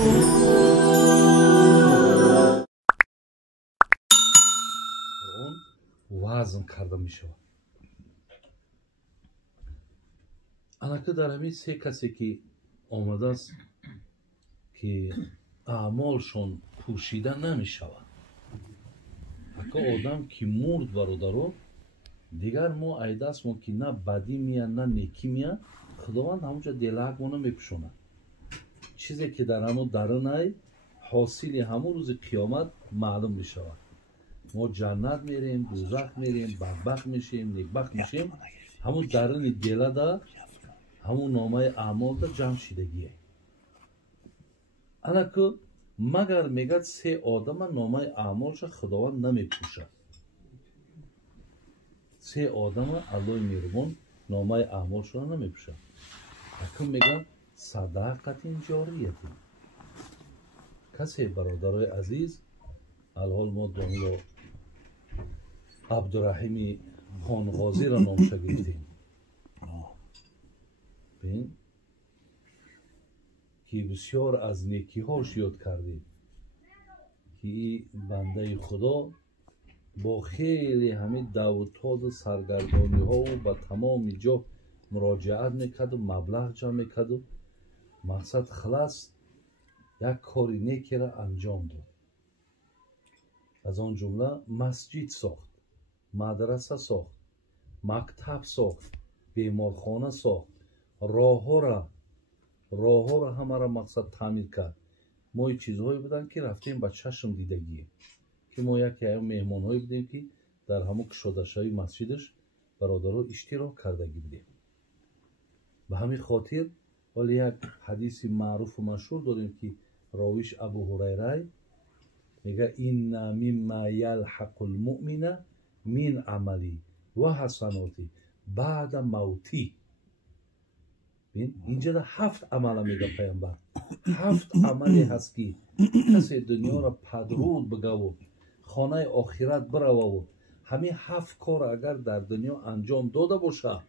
اون وزن کرده می شود. البته در همین سه کسی که آمده است که اعمالشون پوشیده نمی شود. اگه آدم که مرد برادرو دیگر ما ایداست ما که نه بدی میاد نه نیکی میاد، خداوند همونجا دلک ما نمیپوشونه. چیزی که در همون درون حاصل همون روز قیامت معلوم میشود. ما جنت میریم، دوزخ میریم، بدبخت میشیم، نیکبخت میشیم، همون درون دل دا همون نامه اعمال دا جمع شدگیه. انا که مگر میگد سه آدم نامه اعمالش خداوند نمیپوشد. سه آدم الله میرمون نامه اعمالش را نمیپوشد. اکنون میگن صداقت جاریتی. کسی برادرای عزیز الحال ما دانلو عبدالرحیم خانغازی را نامش گرفتیم. بین که بسیار از نیکی هاش یاد کردیم که این بنده خدا با خیلی همین دعوتات و سرگردانی ها و با تمام جا مراجعت میکرد و مبلغ جمع میکرد و مقصد خلاص یک کاری نیکی را انجام داد. از آن جمله مسجد ساخت، مدرسه ساخت، مکتب ساخت، بیمارخانه ساخت، راه ها را همه را مقصد تعمیر کرد. ما این چیزهایی بودن که رفتیم با چشم دیدگیه که ما یکی ایام مهمان هایی بودیم که در همون کشادش‌های مسجدش برادرها اشتراک کردگی بودیم. به همین خاطر ولی یک حدیث معروف و مشهور داریم که راویش ابو هریره میگه این مما یلحق المؤمن من عملی و حسناتی بعد موتی. اینجا 7 عمل میگه پیامبر. 7 عملی هست که کسی دنیا را پدرود بگه و خانه آخرت بروه و همین 7 کار اگر در دنیا انجام داده باشه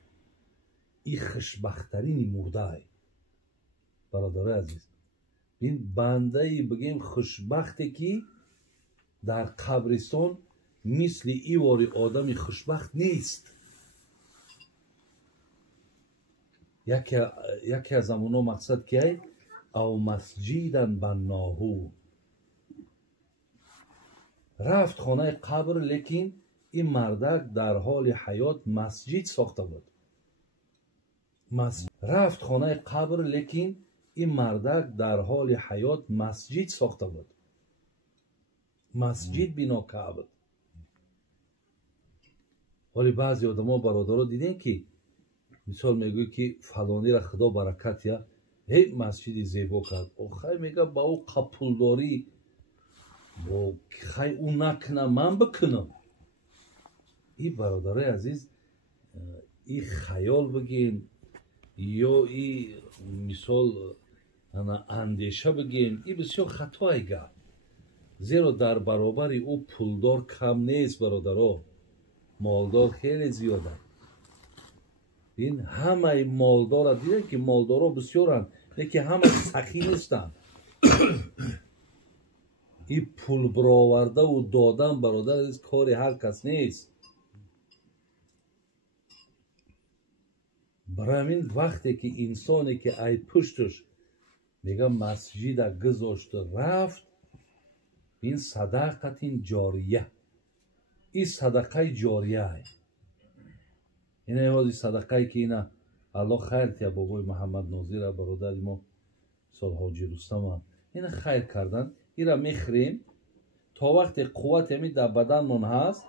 این خوشبختترین مرده. برادر عزیز این بنده بگیم خوشبختی که در قبرستان مثل ایواری آدمی خوشبخت نیست. یکی از همونا مقصد که او مسجدن بناهو رفت خانه قبر، لیکن این مردک در حال حیات مسجد ساخته بود. رفت خانه قبر، لیکن این مردک در حال حیات مسجد ساخته بود. مسجد بنا کرده بود. ولی بعضی آدم ها برادرها دیدین که مثال میگوی که فلانی را خدا برکت یا هی مسجدی زیبا کرد. خیلی میگه با او قپولداری با خیلی او نکنه من بکنم. این برادرای عزیز این خیال بگیم یا این مثال اندیشه بگیم این بسیار خطای گفت. زیرا در برابر او پولدار کم نیست برادرها، مالدار خیلی زیاده. این همه مالدار دیده که مالدارا بسیارن لیکن همه سخی نیستن. این پول برآورده و دادن برادر کاری هر کس نیست. برای همین وقتی که انسانی که ای پشتش میگه مسجد گذاشت رفت، این صدقت جاریه. این صدقه جاریه. این ایوازی صدقه که اینا الله خیر تیا بابای محمد ناظر برادر ما سال حاجی رستم هم این خیر کردن. این را میخریم تا وقت قوت همی در بدن من هست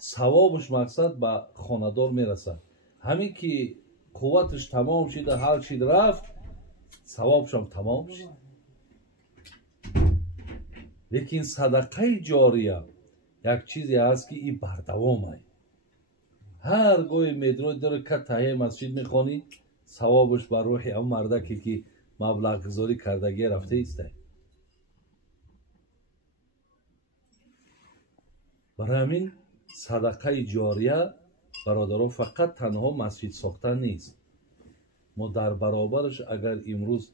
ثوابش مقصد به خاندار میرسد. همین که قوتش تمام شده حل شد رفت ثوابش هم تمام شد. لیکن صدقه جاریه یک چیزی هست که این بردوامه. هر گوی میدروی داره که تهیه مسجد میخوانی ثوابش بر روحی اون مردکی که مبلغ گذاری کردگی رفته ایسته. برای همین صدقه جاریه برادران فقط تنها مسجد ساختن نیست. ما در برابرش اگر امروز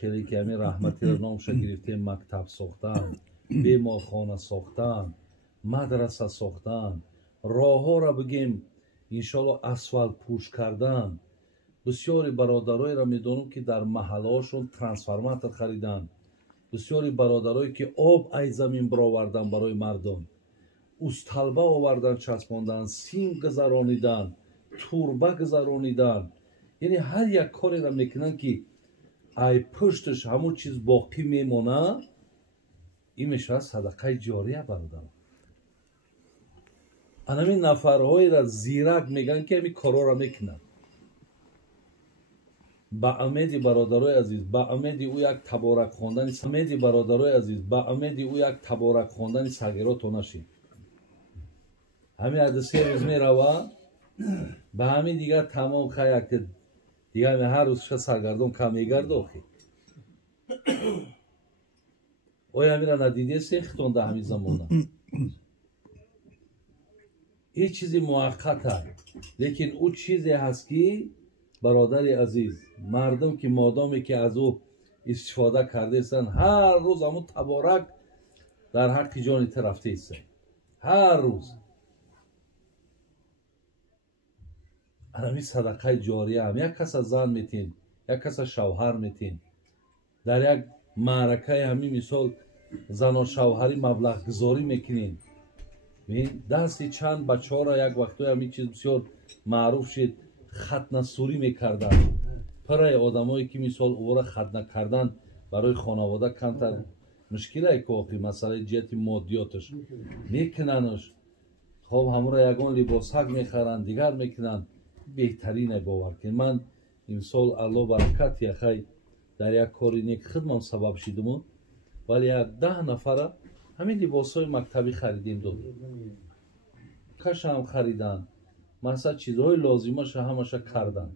چلی که همین رحمتی را نامش گرفته مکتب ساختن، بیمارخانه ساختن، مدرسه ساختن، راه ها را بگیم انشالله اسفالت پوش کردن. بسیاری برادرایی را میدونم که در محله هاشون ترانسفورماتور خریدن. بسیاری برادرایی که آب ای زمین برآوردن برای مردم، استالبه آوردن چسباندن، سیم گذرانیدن، توربه گذرانیدن. یعنی هر یک کاری را میکنن که ای پشتش همون چیز باقی میمونه. این میشه صدقه جاریه برادر. همین نفرهایی را زیرک میگن که همین کارا را میکنن. با امید برادرای عزیز، با امید او یک تبارک خواندن، امید برادرای عزیز، با امید او یک تبارک خواندن صغیرات نشید. همین حدیثی روز میروه به همین دیگه تمام خیلی که دیگه همین هر روز سرگردان کم میگرده آخی. آیا همین را ندیده سیختون در همین زمانه. این چیزی موقت هست، لیکن او چیزی هست که برادر عزیز مردم که مادامی که از او استفاده کرده هستند هر روز همون تبارک در حق جان رفته است. هر روز همین صدقه جاریه هم یک کس زن میتین، یک کس شوهر میتین، در یک معرکه همین مثال زن و شوهری مبلغ گذاری میکنین. دستی چند بچه ها را یک وقتی همین چیز بسیار معروف شد ختنه سوری میکردن. برای آدمایی که مثال او را ختنه کردن برای خانواده کمتر مشکل که مسئله جهت مادیاتش میکننش. خب همون را یگان لباسک میخرن دیگر میکنن. بهترین باور که من امسال الله برکت یخی در یک کاری نیک خدمت سبب شدم، ولی یک 10 نفر همین لباسای مکتبی خریدیم دادیم. کش هم خریدن، مثلا چیزهای لازمش همش کردن.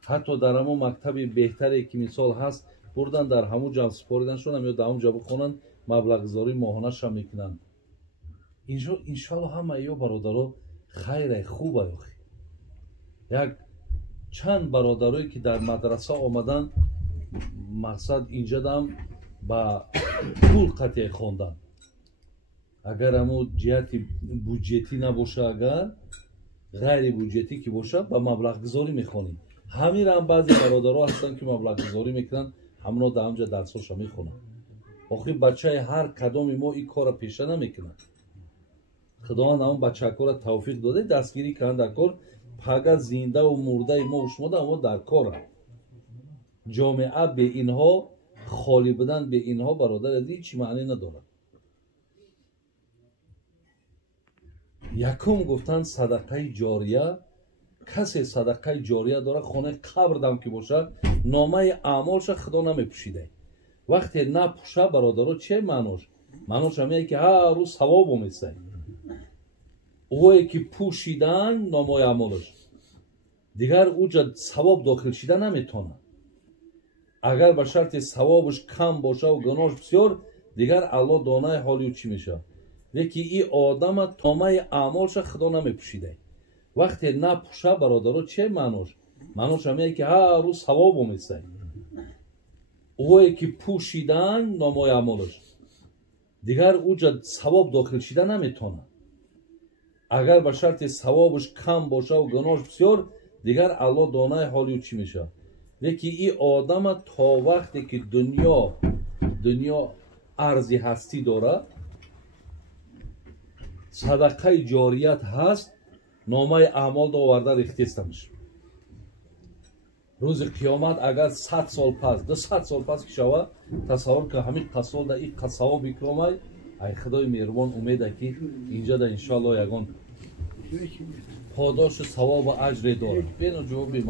حتی در همون مکتبی بهتری که مثال هست بردن در همون جمع سپاریدن شدن یا در همون جا بخونن مبلغ گذاری ماهانه شم میکنن. اینجا انشالله همه یا برادرها خیر خوبه. یک چند برادرایی که در مدرسه آمدن مقصد اینجا دم با پول قطعی خوندن. اگر همون جهت بودجتی نباشه، اگر غیر بودجتی که باشه با مبلغ گذاری میخونیم. همین هم بعضی برادرها هستن که مبلغ گذاری میکنن، همونا در همجا درساش میخونن. آخی بچه هر کدام ما این کار پیشه نمیکنن. خداوند همون بچه ها را توفیق داده دستگیری کردن در کار. پگه زنده و مرده ما و شما در کار هم. جامعه به اینها خالی بدن به اینها برادر از هیچ معنی نداره. یکم گفتن صدقه جاریه. کسی صدقه جاریه داره خانه قبر دم که باشه نامه اعمالش خدا نمیپوشیده. وقتی نپوشه برادرها چه معناش؟ معناش همینه که هر روز ثواب میسه. اوی که پوشیدن نامه اعمالش دیگر اوجا ثواب داخل شده نمیتونه. اگر به شرط ثوابش کم باشه و گناهش بسیار دیگر الله دانه حالی چی میشه. لیکن این آدم نامه اعمالش خدا نمیپوشیده. وقتی نپوشه برادرها چه معناش؟ معناش همینه که هر روز ثواب میسه. اوی که پوشیدن نامه اعمالش دیگر اوجا ثواب داخل شده نمیتونه. اگر به شرط ثوابش کم باشه و گناهش بسیار دیگر الله دانه حالی چی میشه. لیکن این آدم تا وقتی که دنیا ارزی هستی داره صدقه جاریت هست نامه اعمال دا آورده ریختیستمش. روز قیامت اگر 100 سال پس 200 سال پس که شوه تصور که همین قصال در این قصواب بکرامه ای خدای مهربان امیده که اینجا در انشاءالله یگان پاداش ثواب و اجر داره. بینو جوابی